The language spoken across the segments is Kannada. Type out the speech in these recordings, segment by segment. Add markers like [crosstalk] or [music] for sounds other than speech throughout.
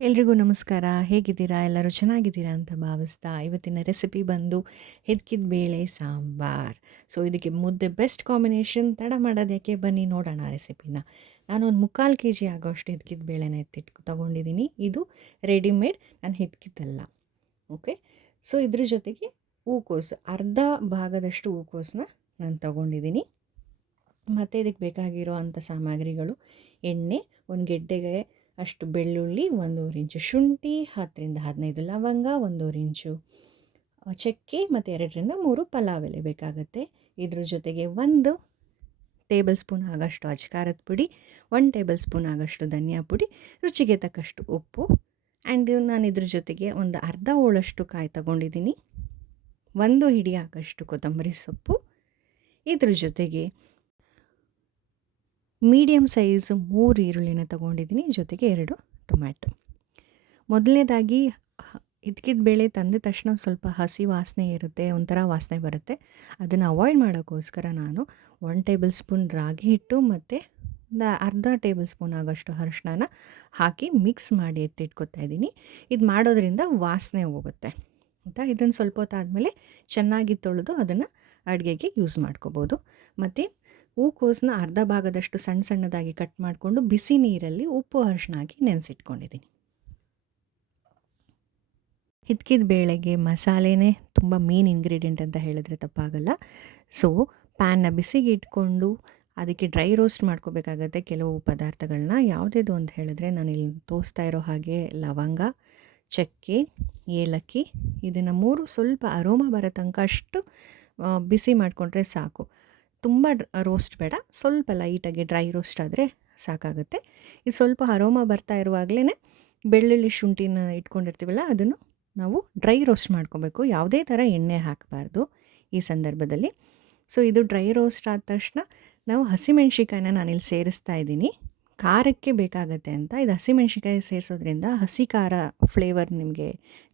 ಎಲ್ರಿಗೂ ನಮಸ್ಕಾರ. ಹೇಗಿದ್ದೀರಾ? ಎಲ್ಲರೂ ಚೆನ್ನಾಗಿದ್ದೀರಾ ಅಂತ ಭಾವಿಸ್ತಾ ಇವತ್ತಿನ ರೆಸಿಪಿ ಬಂದು ಹೆದ್ಕಿದ ಬೇಳೆ ಸಾಂಬಾರ್. ಸೊ ಇದಕ್ಕೆ ಮುದ್ದೆ ಬೆಸ್ಟ್ ಕಾಂಬಿನೇಷನ್ ತಡ ಮಾಡೋದು ಯಾಕೆ ಬನ್ನಿ ನೋಡೋಣ ರೆಸಿಪಿನ. ನಾನು ಒಂದು ಮುಕ್ಕಾಲು ಕೆ ಜಿ ಆಗೋಷ್ಟು ಹಿದ್ಕಿದ ಬೇಳೆನ ಎತ್ತಿಟ್ ತೊಗೊಂಡಿದ್ದೀನಿ ಇದು ರೆಡಿಮೇಡ್ ನಾನು ಹಿದ್ಕಿದ್ದಲ್ಲ. ಓಕೆ ಸೊ ಇದ್ರ ಜೊತೆಗೆ ಹೂಕೋಸು, ಅರ್ಧ ಭಾಗದಷ್ಟು ಹೂಕೋಸನ್ನ ನಾನು ತೊಗೊಂಡಿದ್ದೀನಿ ಮತ್ತು ಇದಕ್ಕೆ ಬೇಕಾಗಿರೋ ಅಂಥ ಸಾಮಗ್ರಿಗಳು, ಎಣ್ಣೆ, ಒಂದು ಗೆಡ್ಡೆಗೆ ಅಷ್ಟು ಬೆಳ್ಳುಳ್ಳಿ ಒಂದೂವರೆ ಇಂಚು ಶುಂಠಿ, ಹತ್ತರಿಂದ ಹದಿನೈದು ಲವಂಗ, ಒಂದೂವರೆ ಇಂಚು ಚಕ್ಕೆ ಮತ್ತು ಎರಡರಿಂದ ಮೂರು ಪಲಾವ್ ಎಲೆ ಬೇಕಾಗುತ್ತೆ. ಇದ್ರ ಜೊತೆಗೆ ಒಂದು ಟೇಬಲ್ ಸ್ಪೂನ್ ಆಗೋಷ್ಟು ಅಜ್ಕಾರದ ಪುಡಿ ಒನ್ ಟೇಬಲ್ ಸ್ಪೂನ್ ಆಗೋಷ್ಟು ಧನಿಯಾ ಪುಡಿ, ರುಚಿಗೆ ತಕ್ಕಷ್ಟು ಉಪ್ಪು ಆ್ಯಂಡ್ ನಾನು ಇದ್ರ ಜೊತೆಗೆ ಒಂದು ಅರ್ಧ ಹೋಳಷ್ಟು ಕಾಯಿ ತಗೊಂಡಿದ್ದೀನಿ ಒಂದು ಹಿಡಿ ಆಗೋಷ್ಟು ಕೊತ್ತಂಬರಿ ಸೊಪ್ಪು. ಇದ್ರ ಜೊತೆಗೆ ಮೀಡಿಯಮ್ ಸೈಜ್ ಮೂರು ಈರುಳ್ಳಿನ ತೊಗೊಂಡಿದ್ದೀನಿ, ಜೊತೆಗೆ ಎರಡು ಟೊಮ್ಯಾಟೊ. ಮೊದಲನೇದಾಗಿ, ಇದ್ಕಿದ ಬೇಳೆ ತಂದ ತಕ್ಷಣ ಸ್ವಲ್ಪ ಹಸಿ ವಾಸನೆ ಇರುತ್ತೆ, ಒಂಥರ ವಾಸನೆ ಬರುತ್ತೆ. ಅದನ್ನು ಅವಾಯ್ಡ್ ಮಾಡೋಕ್ಕೋಸ್ಕರ ನಾನು ಒನ್ ಟೇಬಲ್ ಸ್ಪೂನ್ ರಾಗಿ ಹಿಟ್ಟು ಮತ್ತು ಒಂದು ಅರ್ಧ ಟೇಬಲ್ ಸ್ಪೂನ್ ಆಗೋಷ್ಟು ಅರಿಶಿಣನ ಹಾಕಿ ಮಿಕ್ಸ್ ಮಾಡಿ ಎತ್ತಿಟ್ಕೊತಾ ಇದ್ದೀನಿ. ಇದು ಮಾಡೋದ್ರಿಂದ ವಾಸನೆ ಹೋಗುತ್ತೆ. ಆಯಿತಾ ಇದನ್ನು ಸ್ವಲ್ಪ ಹೊತ್ತಾದಮೇಲೆ ಚೆನ್ನಾಗಿ ತೊಳೆದು ಅದನ್ನು ಅಡುಗೆಗೆ ಯೂಸ್ ಮಾಡ್ಕೋಬೋದು. ಮತ್ತು ಹೂಕೋಸನ್ನ ಅರ್ಧ ಭಾಗದಷ್ಟು ಸಣ್ಣ ಸಣ್ಣದಾಗಿ ಕಟ್ ಮಾಡಿಕೊಂಡು ಬಿಸಿ ನೀರಲ್ಲಿ ಉಪ್ಪು ಅರಿಶಿನ ಹಾಕಿ ನೆನೆಸಿಟ್ಕೊಂಡಿದ್ದೀನಿ ಹಿದ್ಕಿದ ಬೇಳೆಗೆ ಮಸಾಲೆನೇ ತುಂಬ ಮೇನ್ ಇಂಗ್ರೀಡಿಯೆಂಟ್ ಅಂತ ಹೇಳಿದ್ರೆ ತಪ್ಪಾಗಲ್ಲ. ಸೊ ಪ್ಯಾನ್ನ ಬಿಸಿಗೆ ಇಟ್ಕೊಂಡು ಅದಕ್ಕೆ ಡ್ರೈ ರೋಸ್ಟ್ ಮಾಡ್ಕೋಬೇಕಾಗತ್ತೆ ಕೆಲವು ಪದಾರ್ಥಗಳನ್ನ ಯಾವುದೇದು ಅಂತ ಹೇಳಿದ್ರೆ ನಾನು ಇಲ್ಲಿ ತೋರಿಸ್ತಾ ಇರೋ ಹಾಗೆ ಲವಂಗ, ಚಕ್ಕೆ, ಏಲಕ್ಕಿ, ಇದನ್ನು ಮೂರು ಸ್ವಲ್ಪ ಅರೋಮ ಬರೋ ತನಕ ಅಷ್ಟು ಬಿಸಿ ಮಾಡಿಕೊಂಡ್ರೆ ಸಾಕು. ತುಂಬ ರೋಸ್ಟ್ ಬೇಡ. ಸ್ವಲ್ಪ ಲೈಟಾಗಿ ಡ್ರೈ ರೋಸ್ಟ್ ಆದರೆ ಸಾಕಾಗುತ್ತೆ. ಇದು ಸ್ವಲ್ಪ ಅರೋಮ ಬರ್ತಾ ಇರುವಾಗಲೇ ಬೆಳ್ಳುಳ್ಳಿ ಶುಂಠಿನ ಇಟ್ಕೊಂಡಿರ್ತೀವಲ್ಲ, ಅದನ್ನು ನಾವು ಡ್ರೈ ರೋಸ್ಟ್ ಮಾಡ್ಕೋಬೇಕು. ಯಾವುದೇ ಥರ ಎಣ್ಣೆ ಹಾಕಬಾರ್ದು ಈ ಸಂದರ್ಭದಲ್ಲಿ. ಸೊ, ಇದು ಡ್ರೈ ರೋಸ್ಟ್ ಆದ ತಕ್ಷಣ ನಾವು ಹಸಿಮೆಣ್ಸಿಕಾಯನ್ನ ನಾನಿಲ್ಲಿ ಸೇರಿಸ್ತಾ ಇದ್ದೀನಿ. ಖಾರಕ್ಕೆ ಬೇಕಾಗತ್ತೆ ಅಂತ ಇದು ಹಸಿಮೆಣ್ಸಿಕಾಯಿ ಸೇರಿಸೋದ್ರಿಂದ ಹಸಿ ಖಾರ ಫ್ಲೇವರ್ ನಿಮಗೆ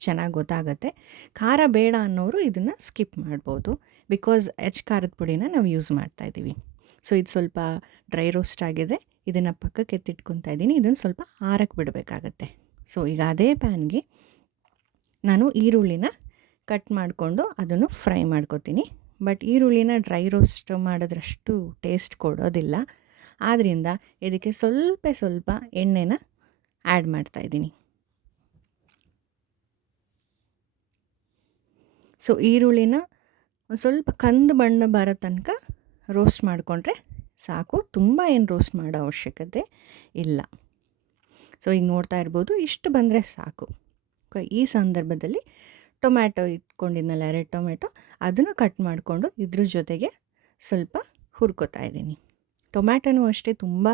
ಚೆನ್ನಾಗಿ ಗೊತ್ತಾಗುತ್ತೆ. ಖಾರ ಬೇಡ ಅನ್ನೋರು ಇದನ್ನು ಸ್ಕಿಪ್ ಮಾಡ್ಬೋದು. ಬಿಕಾಸ್ ಎಚ್ ಖಾರದ ಪುಡಿನ ನಾವು ಯೂಸ್ ಮಾಡ್ತಾ ಇದ್ದೀವಿ. ಸೊ ಇದು ಸ್ವಲ್ಪ ಡ್ರೈ ರೋಸ್ಟ್ ಆಗಿದೆ. ಇದನ್ನು ಪಕ್ಕಕ್ಕೆ ಎತ್ತಿಟ್ಕೊತಾ ಇದ್ದೀನಿ. ಇದನ್ನು ಸ್ವಲ್ಪ ಆರಕ್ಕೆ ಬಿಡಬೇಕಾಗತ್ತೆ. ಸೊ ಈಗ ಅದೇ ಪ್ಯಾನ್ಗೆ ನಾನು ಈರುಳ್ಳಿನ ಕಟ್ ಮಾಡಿಕೊಂಡು ಅದನ್ನು ಫ್ರೈ ಮಾಡ್ಕೊತೀನಿ. ಬಟ್ ಈರುಳ್ಳಿನ ಡ್ರೈ ರೋಸ್ಟ್ ಮಾಡಿದ್ರಷ್ಟು ಟೇಸ್ಟ್ ಕೊಡೋದಿಲ್ಲ. ಆದ್ದರಿಂದ ಇದಕ್ಕೆ ಸ್ವಲ್ಪ ಸ್ವಲ್ಪ ಎಣ್ಣೆನ ಆ್ಯಡ್ ಮಾಡ್ತಾ ಇದ್ದೀನಿ. ಸೊ ಈರುಳ್ಳಿನ ಒಂದು ಸ್ವಲ್ಪ ಕಂದು ಬಣ್ಣ ಬರೋ ತನಕ ರೋಸ್ಟ್ ಮಾಡಿಕೊಂಡ್ರೆ ಸಾಕು. ತುಂಬ ಏನು ರೋಸ್ಟ್ ಮಾಡೋ ಅವಶ್ಯಕತೆ ಇಲ್ಲ. ಸೊ ಈಗ ನೋಡ್ತಾ ಇರ್ಬೋದು, ಇಷ್ಟು ಬಂದರೆ ಸಾಕು. ಈ ಸಂದರ್ಭದಲ್ಲಿ ಟೊಮ್ಯಾಟೊ ಇಟ್ಕೊಂಡಿದ್ನಲ್ಲ ಎರಡು ಟೊಮೆಟೊ ಅದನ್ನು ಕಟ್ ಮಾಡಿಕೊಂಡು ಇದ್ರ ಜೊತೆಗೆ ಸ್ವಲ್ಪ ಹುರ್ಕೋತಾ ಇದ್ದೀನಿ. ಟೊಮ್ಯಾಟೊನೂ ಅಷ್ಟೇ ತುಂಬ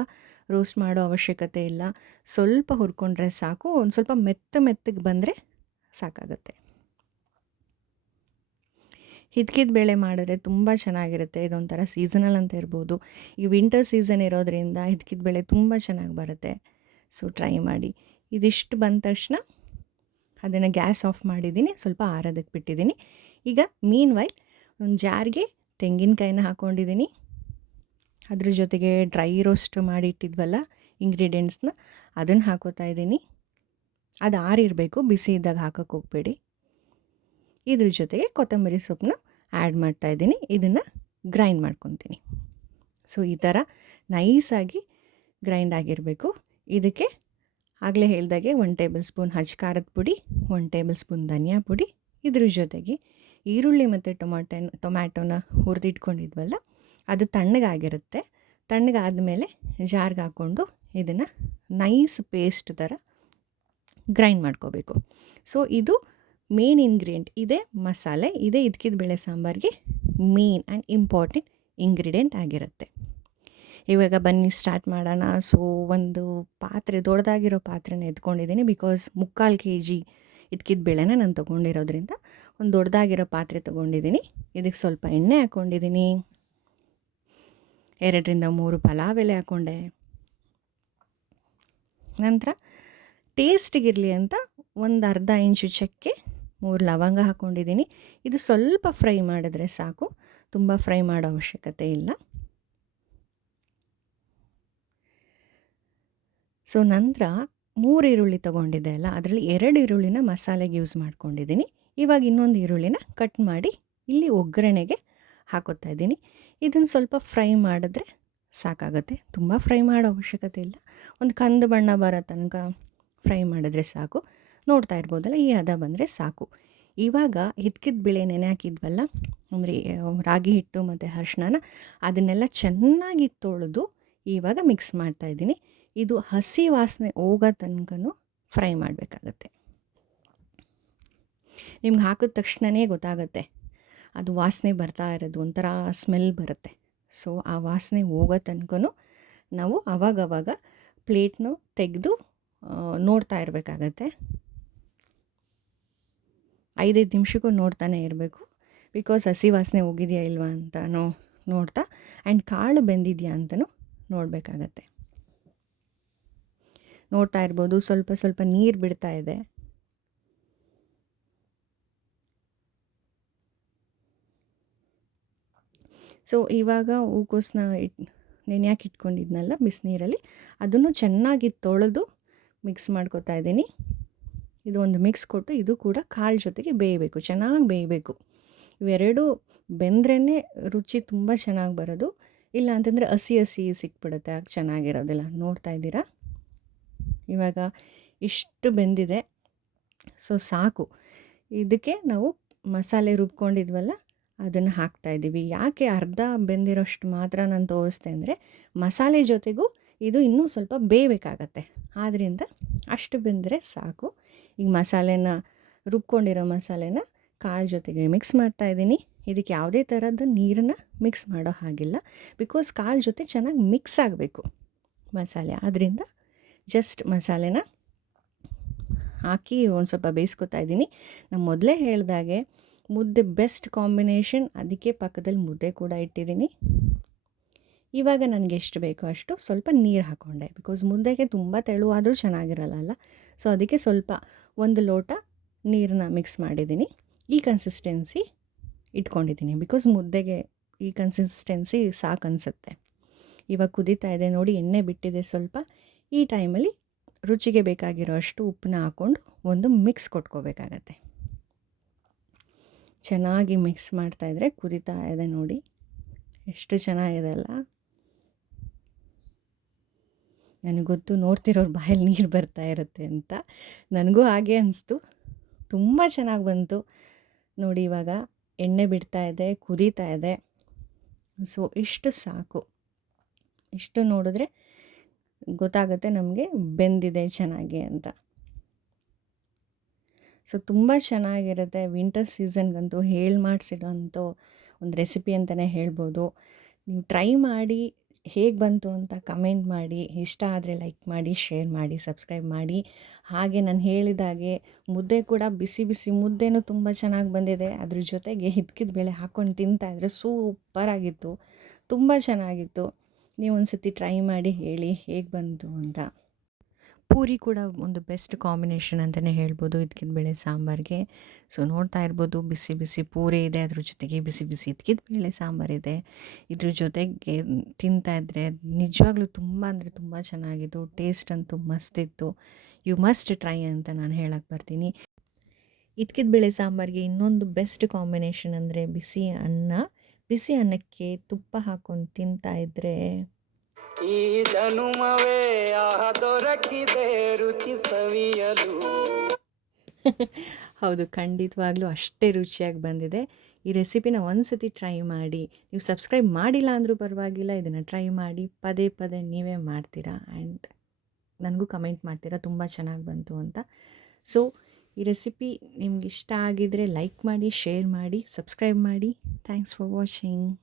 ರೋಸ್ಟ್ ಮಾಡೋ ಅವಶ್ಯಕತೆ ಇಲ್ಲ. ಸ್ವಲ್ಪ ಹುರ್ಕೊಂಡ್ರೆ ಸಾಕು, ಒಂದು ಸ್ವಲ್ಪ ಮೆತ್ತ ಮೆತ್ತಗೆ ಬಂದರೆ ಸಾಕಾಗುತ್ತೆ. ಹಿದ್ಕಿದ ಬೇಳೆ ಮಾಡಿದ್ರೆ ತುಂಬ ಚೆನ್ನಾಗಿರುತ್ತೆ, ಇದೊಂಥರ ಸೀಸನಲ್ ಅಂತ ಇರ್ಬೋದು. ಈ ವಿಂಟರ್ ಸೀಸನ್ ಇರೋದ್ರಿಂದ ಹಿದ್ಕಿದ ಬೇಳೆ ತುಂಬ ಚೆನ್ನಾಗಿ ಬರುತ್ತೆ. ಸೊ ಟ್ರೈ ಮಾಡಿ. ಇದಿಷ್ಟು ಬಂದ ತಕ್ಷಣ ಅದನ್ನು ಗ್ಯಾಸ್ ಆಫ್ ಮಾಡಿದ್ದೀನಿ, ಸ್ವಲ್ಪ ಆರೋದಕ್ಕೆ ಬಿಟ್ಟಿದ್ದೀನಿ. ಈಗ ಮೀನ್ ವೈಲ್ ಒಂದು ಜಾರ್ಗೆ ತೆಂಗಿನಕಾಯಿನ ಹಾಕ್ಕೊಂಡಿದ್ದೀನಿ ಅದ್ರ ಜೊತೆಗೆ ಡ್ರೈ ರೋಸ್ಟ್ ಮಾಡಿ ಇಟ್ಟಿದ್ವಲ್ಲ ಇಂಗ್ರೀಡಿಯೆಂಟ್ಸ್ನ, ಅದನ್ನು ಹಾಕೋತಾ ಇದ್ದೀನಿ. ಅದು ಆರಿರಬೇಕು, ಬಿಸಿ ಇದ್ದಾಗ ಹಾಕೋಕ್ಕೆ ಹೋಗಬೇಡಿ. ಇದ್ರ ಜೊತೆಗೆ ಕೊತ್ತಂಬರಿ ಸೊಪ್ಪನ್ನ ಆ್ಯಡ್ ಮಾಡ್ತಾ ಇದ್ದೀನಿ, ಇದನ್ನು ಗ್ರೈಂಡ್ ಮಾಡ್ಕೊತೀನಿ. ಸೊ, ಈ ಥರ ನೈಸಾಗಿ ಗ್ರೈಂಡ್ ಆಗಿರಬೇಕು. ಇದಕ್ಕೆ ಆಗಲೇ ಹೇಳಿದಾಗೆ ಒನ್ ಟೇಬಲ್ ಸ್ಪೂನ್ ಹಜ್ಕಾರದ ಪುಡಿ ಒನ್ ಟೇಬಲ್ ಸ್ಪೂನ್ ಧನಿಯಾ ಪುಡಿ. ಇದ್ರ ಜೊತೆಗೆ ಈರುಳ್ಳಿ ಮತ್ತು ಟೊಮಾಟೊ ಟೊಮ್ಯಾಟೊನ ಹುರಿದಿಟ್ಕೊಂಡಿದ್ವಲ್ಲ ಅದು ತಣ್ಣಗಾಗಿರುತ್ತೆ. ತಣ್ಣಗಾದ ಮೇಲೆ ಜಾರ್ಗೆ ಹಾಕ್ಕೊಂಡು ಇದನ್ನು ನೈಸ್ ಪೇಸ್ಟ್ ಥರ ಗ್ರೈಂಡ್ ಮಾಡ್ಕೋಬೇಕು. ಸೊ ಇದು ಮೇನ್ ಇಂಗ್ರೀಡಿಯೆಂಟ್ ಇದೇ ಮಸಾಲೆ, ಇದೇ ಇದಕ್ಕಿದ ಬೇಳೆ ಸಾಂಬಾರಿಗೆ ಮೇನ್ ಆ್ಯಂಡ್ ಇಂಪಾರ್ಟೆಂಟ್ ಇಂಗ್ರೀಡಿಯೆಂಟ್ ಆಗಿರುತ್ತೆ. ಇವಾಗ ಬನ್ನಿ ಸ್ಟಾರ್ಟ್ ಮಾಡೋಣ. ಸೊ ಒಂದು ಪಾತ್ರೆ, ದೊಡ್ಡದಾಗಿರೋ ಪಾತ್ರೆನ ಎತ್ಕೊಂಡಿದ್ದೀನಿ ಬಿಕಾಸ್ ಮುಕ್ಕಾಲು ಕೆ ಜಿ ಇದಕ್ಕಿದ ಬೇಳೆನ ನಾನು ತೊಗೊಂಡಿರೋದ್ರಿಂದ, ಒಂದು ದೊಡ್ಡದಾಗಿರೋ ಪಾತ್ರೆ ತೊಗೊಂಡಿದ್ದೀನಿ. ಇದಕ್ಕೆ ಸ್ವಲ್ಪ ಎಣ್ಣೆ ಹಾಕ್ಕೊಂಡಿದ್ದೀನಿ ಎರಡರಿಂದ ಮೂರು ಪಲಾವ್ ಎಲೆ ಹಾಕ್ಕೊಂಡೆ ನಂತರ ಟೇಸ್ಟಿಗಿರಲಿ ಅಂತ ಒಂದು ಅರ್ಧ ಇಂಚು ಚಕ್ಕೆ, ಮೂರು ಲವಂಗ ಹಾಕ್ಕೊಂಡಿದ್ದೀನಿ ಇದು ಸ್ವಲ್ಪ ಫ್ರೈ ಮಾಡಿದ್ರೆ ಸಾಕು, ತುಂಬ ಫ್ರೈ ಮಾಡೋ ಅವಶ್ಯಕತೆ ಇಲ್ಲ. ಸೊ, ನಂತರ ಮೂರು ಈರುಳ್ಳಿ ತೊಗೊಂಡಿದ್ದೆ ಅಲ್ಲ, ಅದರಲ್ಲಿ ಎರಡು ಈರುಳ್ಳಿನ ಮಸಾಲೆಗೆ ಯೂಸ್ ಮಾಡ್ಕೊಂಡಿದ್ದೀನಿ. ಇವಾಗ ಇನ್ನೊಂದು ಈರುಳ್ಳಿನ ಕಟ್ ಮಾಡಿ ಇಲ್ಲಿ ಒಗ್ಗರಣೆಗೆ ಹಾಕೋತಾ ಇದ್ದೀನಿ. ಇದನ್ನು ಸ್ವಲ್ಪ ಫ್ರೈ ಮಾಡಿದ್ರೆ ಸಾಕಾಗುತ್ತೆ. ತುಂಬ ಫ್ರೈ ಮಾಡೋ ಅವಶ್ಯಕತೆ ಇಲ್ಲ. ಒಂದು ಕಂದು ಬಣ್ಣ ಬರೋ ತನಕ ಫ್ರೈ ಮಾಡಿದ್ರೆ ಸಾಕು. ನೋಡ್ತಾ ಇರ್ಬೋದಲ್ಲ, ಈ ಹದ ಬಂದರೆ ಸಾಕು. ಇವಾಗ ಹಿದ್ಕಿದ ಬೆಳೆ ನೆನೆ ಹಾಕಿದ್ವಲ್ಲ, ಅಂದರೆ ರಾಗಿ ಹಿಟ್ಟು ಮತ್ತು ಅರ್ಶಿನ ಅದನ್ನೆಲ್ಲ ಚೆನ್ನಾಗಿ ತೊಳೆದು ಇವಾಗ ಮಿಕ್ಸ್ ಮಾಡ್ತಾ ಇದ್ದೀನಿ. ಇದು ಹಸಿ ವಾಸನೆ ಹೋಗೋ ತನಕನೂ ಫ್ರೈ ಮಾಡಬೇಕಾಗತ್ತೆ. ನಿಮ್ಗೆ ಹಾಕಿದ ತಕ್ಷಣವೇ ಗೊತ್ತಾಗುತ್ತೆ. ಅದು ವಾಸನೆ ಬರ್ತಾ ಇರೋದು, ಒಂಥರ ಸ್ಮೆಲ್ ಬರುತ್ತೆ. ಸೊ ಆ ವಾಸನೆ ಹೋಗೋ ತನಕನೂ ನಾವು ಅವಾಗವಾಗ ಪ್ಲೇಟ್ನು ತೆಗೆದು ನೋಡ್ತಾ ಇರಬೇಕಾಗತ್ತೆ. ಐದೈದು ನಿಮಿಷಕ್ಕೂ ನೋಡ್ತಾನೆ ಇರಬೇಕು. ಬಿಕಾಸ್ ಹಸಿ ವಾಸನೆ ಹೋಗಿದೆಯಾ ಇಲ್ವಾ ಅಂತನೂ ನೋಡ್ತಾ ಆ್ಯಂಡ್ ಕಾಳು ಬೆಂದಿದೆಯಾ ಅಂತಲೂ ನೋಡಬೇಕಾಗತ್ತೆ. ನೋಡ್ತಾ ಇರ್ಬೋದು, ಸ್ವಲ್ಪ ಸ್ವಲ್ಪ ನೀರು ಬಿಡ್ತಾ ಇದೆ. ಸೊ, ಇವಾಗ ಹೂಕೋಸನ್ನ ಇಟ್ ನೆನೆಯಾಕೆ ಇಟ್ಕೊಂಡಿದ್ನಲ್ಲ ಬಿಸಿನೀರಲ್ಲಿ ಅದನ್ನು ಚೆನ್ನಾಗಿ ತೊಳೆದು ಮಿಕ್ಸ್ ಮಾಡ್ಕೊತಾ ಇದ್ದೀನಿ. ಇದು ಒಂದು ಮಿಕ್ಸ್ ಕೊಟ್ಟು ಇದು ಕೂಡ ಕಾಳು ಜೊತೆಗೆ ಬೇಯಬೇಕು, ಚೆನ್ನಾಗಿ ಬೇಯಬೇಕು. ಇವೆರಡೂ ಬೆಂದ್ರೇ ರುಚಿ ತುಂಬ ಚೆನ್ನಾಗಿ ಬರೋದು. ಇಲ್ಲ ಅಂತಂದರೆ ಹಸಿ ಹಸಿ ಸಿಕ್ಬಿಡುತ್ತೆ ಆಗ ಚೆನ್ನಾಗಿರೋದಿಲ್ಲ. ನೋಡ್ತಾ ಇದ್ದೀರಾ? ಇವಾಗ ಇಷ್ಟು ಬೆಂದಿದೆ. ಸೊ, ಸಾಕು. ಇದಕ್ಕೆ ನಾವು ಮಸಾಲೆ ರುಬ್ಕೊಂಡಿದ್ವಲ್ಲ ಅದನ್ನು ಹಾಕ್ತಾಯಿದ್ದೀವಿ ಯಾಕೆ ಅರ್ಧ ಬೆಂದಿರೋಷ್ಟು ಮಾತ್ರ ನಾನು ತೋರಿಸ್ತೆ ಅಂದರೆ, ಮಸಾಲೆ ಜೊತೆಗೂ ಇದು ಇನ್ನೂ ಸ್ವಲ್ಪ ಬೇಯಬೇಕಾಗತ್ತೆ. ಆದ್ದರಿಂದ ಅಷ್ಟು ಬೆಂದರೆ ಸಾಕು. ಈಗ ಮಸಾಲೆನ, ರುಬ್ಕೊಂಡಿರೋ ಮಸಾಲೆನ ಕಾಳು ಜೊತೆಗೆ ಮಿಕ್ಸ್ ಮಾಡ್ತಾ ಇದ್ದೀನಿ. ಇದಕ್ಕೆ ಯಾವುದೇ ಥರದ ನೀರನ್ನು ಮಿಕ್ಸ್ ಮಾಡೋ ಹಾಗಿಲ್ಲ. ಬಿಕಾಸ್ ಕಾಳು ಜೊತೆ ಚೆನ್ನಾಗಿ ಮಿಕ್ಸ್ ಆಗಬೇಕು ಮಸಾಲೆ. ಆದ್ದರಿಂದ ಜಸ್ಟ್ ಮಸಾಲೆನ ಹಾಕಿ ಒಂದು ಸ್ವಲ್ಪ ಬೇಯಿಸ್ಕೊತಾ ಇದ್ದೀನಿ. ನಾನು ಮೊದಲೇ ಹೇಳಿದಾಗೆ ಮುದ್ದೆ ಬೆಸ್ಟ್ ಕಾಂಬಿನೇಷನ್ ಅದಕ್ಕೆ ಪಕ್ಕದಲ್ಲಿ ಮುದ್ದೆ ಕೂಡ ಇಟ್ಟಿದ್ದೀನಿ. ಇವಾಗ ನನಗೆ ಎಷ್ಟು ಬೇಕೋ ಅಷ್ಟು ಸ್ವಲ್ಪ ನೀರು ಹಾಕ್ಕೊಂಡೆ ಬಿಕಾಸ್ ಮುದ್ದೆಗೆ ತುಂಬ ತೆಳುವಾದರೂ ಚೆನ್ನಾಗಿರಲ್ಲ ಸೊ ಅದಕ್ಕೆ ಸ್ವಲ್ಪ ಒಂದು ಲೋಟ ನೀರನ್ನ ಮಿಕ್ಸ್ ಮಾಡಿದ್ದೀನಿ. ಈ ಕನ್ಸಿಸ್ಟೆನ್ಸಿ ಇಟ್ಕೊಂಡಿದ್ದೀನಿ. ಬಿಕಾಸ್ ಮುದ್ದೆಗೆ ಈ ಕನ್ಸಿಸ್ಟೆನ್ಸಿ ಸಾಕು ಅನಿಸುತ್ತೆ. ಇವಾಗ ಕುದೀತಾ ಇದೆ ನೋಡಿ, ಎಣ್ಣೆ ಬಿಟ್ಟಿದೆ ಸ್ವಲ್ಪ. ಈ ಟೈಮಲ್ಲಿ ರುಚಿಗೆ ಬೇಕಾಗಿರೋ ಅಷ್ಟು ಉಪ್ಪನ್ನ ಹಾಕ್ಕೊಂಡು ಒಂದು ಮಿಕ್ಸ್ ಕೊಟ್ಕೋಬೇಕಾಗತ್ತೆ. ಚೆನ್ನಾಗಿ ಮಿಕ್ಸ್ ಮಾಡ್ತಾಯಿದ್ರೆ ಕುದೀತಾ ಇದೆ ನೋಡಿ. ಎಷ್ಟು ಚೆನ್ನಾಗಿದೆ ಅಲ್ಲ. ನನಗೆ ಗೊತ್ತು ನೋಡ್ತಿರೋರು ಬಾಯಲ್ಲಿ ನೀರು ಬರ್ತಾ ಇರುತ್ತೆ ಅಂತ. ನನಗೂ ಹಾಗೆ ಅನಿಸ್ತು. ತುಂಬ ಚೆನ್ನಾಗಿ ಬಂತು. ನೋಡಿ ಇವಾಗ ಎಣ್ಣೆ ಬಿಡ್ತಾ ಇದೆ, ಕುದೀತಾ ಇದೆ. ಸೊ, ಇಷ್ಟು ಸಾಕು. ಇಷ್ಟು ನೋಡಿದ್ರೆ ಗೊತ್ತಾಗುತ್ತೆ ನಮಗೆ ಬೆಂದಿದೆ ಚೆನ್ನಾಗಿ ಅಂತ. ಸೊ, ತುಂಬ ಚೆನ್ನಾಗಿರುತ್ತೆ ವಿಂಟರ್ ಸೀಸನ್ಗಂತೂ ಹೇಳಿ ಮಾಡಿಸಿಡೋಂಥ ಒಂದು ರೆಸಿಪಿ ಅಂತಲೇ ಹೇಳ್ಬೋದು. ನೀವು ಟ್ರೈ ಮಾಡಿ, ಹೇಗೆ ಬಂತು ಅಂತ ಕಮೆಂಟ್ ಮಾಡಿ, ಇಷ್ಟ ಆದರೆ ಲೈಕ್ ಮಾಡಿ, ಶೇರ್ ಮಾಡಿ, ಸಬ್ಸ್ಕ್ರೈಬ್ ಮಾಡಿ. ಹಾಗೆ ನಾನು ಹೇಳಿದಾಗೆ ಮುದ್ದೆ ಕೂಡ ಬಿಸಿ ಬಿಸಿ ಮುದ್ದೆನೂ ತುಂಬ ಚೆನ್ನಾಗಿ ಬಂದಿದೆ. ಅದ್ರ ಜೊತೆಗೆ ಹಿದ್ಕಿದ ಬೇಳೆ ಹಾಕ್ಕೊಂಡು ತಿಂತಾಯಿದ್ರೆ ಸೂಪರಾಗಿತ್ತು ತುಂಬ ಚೆನ್ನಾಗಿತ್ತು. ನೀವು ಒಂದು ಸತಿ ಟ್ರೈ ಮಾಡಿ ಹೇಳಿ ಹೇಗೆ ಬಂತು ಅಂತ. ಪೂರಿ ಕೂಡ ಒಂದು ಬೆಸ್ಟ್ ಕಾಂಬಿನೇಷನ್ ಅಂತಲೇ ಹೇಳ್ಬೋದು. ಇದ್ಕಿದ ಬೇಳೆ ಸಾಂಬಾರಿಗೆ. ಸೊ ನೋಡ್ತಾ ಇರ್ಬೋದು, ಬಿಸಿ ಬಿಸಿ ಪೂರಿ ಇದೆ, ಅದ್ರ ಜೊತೆಗೆ ಬಿಸಿ ಬಿಸಿ ಇದ್ಕಿದ ಬೇಳೆ ಸಾಂಬಾರಿದೆ ಇದ್ರ ಜೊತೆಗೆ ತಿಂತಾ ಇದ್ದರೆ ನಿಜವಾಗ್ಲೂ ತುಂಬ ಅಂದರೆ ತುಂಬ ಚೆನ್ನಾಗಿತ್ತು ಟೇಸ್ಟ್ ಅಂತೂ ಮಸ್ತಿತ್ತು ಯು ಮಸ್ಟ್ ಟ್ರೈ ಅಂತ ನಾನು ಹೇಳಕ್ಕೆ ಬರ್ತೀನಿ. ಇದ್ಕಿದ ಬೇಳೆ ಸಾಂಬಾರಿಗೆ ಇನ್ನೊಂದು ಬೆಸ್ಟ್ ಕಾಂಬಿನೇಷನ್ ಅಂದರೆ ಬಿಸಿ ಅನ್ನ. ಬಿಸಿ ಅನ್ನಕ್ಕೆ ತುಪ್ಪ ಹಾಕ್ಕೊಂಡು ತಿಂತಾ ಇದ್ದರೆ ಈ ಜನುಮವೇ ರುಚಿ ಸವಿಯಲು. [laughs] ಹೌದು, ಖಂಡಿತವಾಗ್ಲೂ ಅಷ್ಟೇ ರುಚಿಯಾಗಿ ಬಂದಿದೆ. ಈ ರೆಸಿಪಿನ ಒಂದು ಸತಿ ಟ್ರೈ ಮಾಡಿ, ನೀವು ಸಬ್ಸ್ಕ್ರೈಬ್ ಮಾಡಿಲ್ಲ ಅಂದರೂ ಪರವಾಗಿಲ್ಲ, ಇದನ್ನು ಟ್ರೈ ಮಾಡಿ, ಪದೇ ಪದೇ ನೀವೇ ಮಾಡ್ತೀರಾ ಆ್ಯಂಡ್ ನನಗೂ ಕಮೆಂಟ್ ಮಾಡ್ತೀರಾ, ತುಂಬ ಚೆನ್ನಾಗಿ ಬಂತು ಅಂತ. ಸೊ, ಈ ರೆಸಿಪಿ ನಿಮ್ಗೆ ಇಷ್ಟ ಆಗಿದರೆ ಲೈಕ್ ಮಾಡಿ, ಶೇರ್ ಮಾಡಿ, ಸಬ್ಸ್ಕ್ರೈಬ್ ಮಾಡಿ. Thanks for watching.